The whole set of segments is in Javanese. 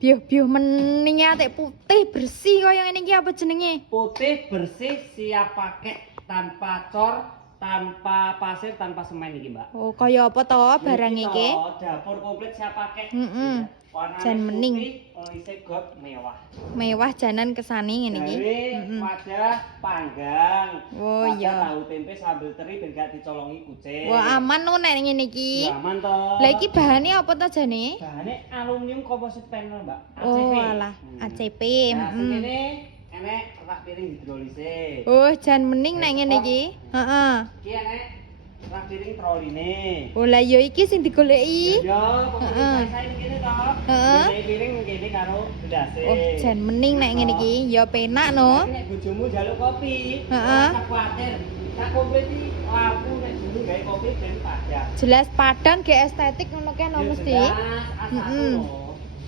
Biuh-biuh mening atik putih bersih kaya ngene iki apa jenenge? Putih bersih siap pakai tanpa cor, tanpa pasir, tanpa semen iki, Mbak. Oh, kaya apa to barang iki? Dapur komplit siap pakai. Heeh. Jan mening. Olise got mewah. Mewah janan kesane ngene iki. Wadah panggang. Oh iya. Tahu tempe sambal teri ben gak dicolongi kucing. Wah, aman no nek ngene iki. Aman to. Lah iki bahane apa to jane? Bahane aluminium composite panel, Mbak. Oh, alah, ACP. Nah, ngene enek rak piring hidrolise. Oh, jan mening nek ngene iki. Heeh. Iki enek rak piring troline. Oh, lah ya iki sing digoleki. Ya, pokoknya saya kene to. Heeh. Ini piring kene karo gelase. Oh, jan mening nek ngene iki. Ya penak no. Nek bojomu njaluk kopi, Heeh. ora kuwatir. Tak komplit iki aku nek dulu gawe kopi ben padang. Jelas padang ge estetik ngono ke no mesti. Heeh.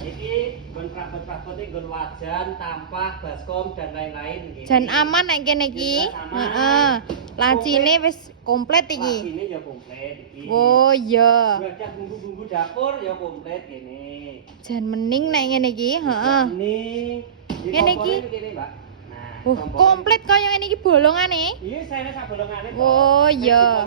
Iki gon prabot-prabot iki gon wajan, tampah, baskom dan lain-lain iki. Jan aman nek kene iki. Heeh. Lancine wis komplit iki. Lancine ya komplit iki. Oh iya. Wadah bumbu-bumbu dapur ya komplit kene. Jan mening nek ngene iki, heeh. Ngene iki. Mbak. Nah, Oh, komplit kaya ngene iki bolongane. Iya, saya sak bolongane. Oh iya.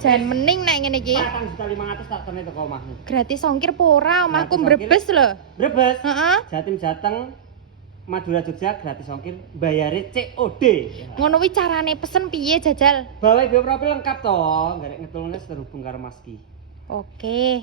Jan mening nek ngene iki. 4.500.000 tak tene teko omahmu. Gratis ongkir apa ora? Omahku Brebes lho. Brebes. Heeh. Jatim Jateng Madura Jogja gratis ongkir, bayare COD. Ngono kuwi carane pesen piye jajal? Bawa bioprofil lengkap to, garek ngetulne terhubung karo Mas Ki. Oke.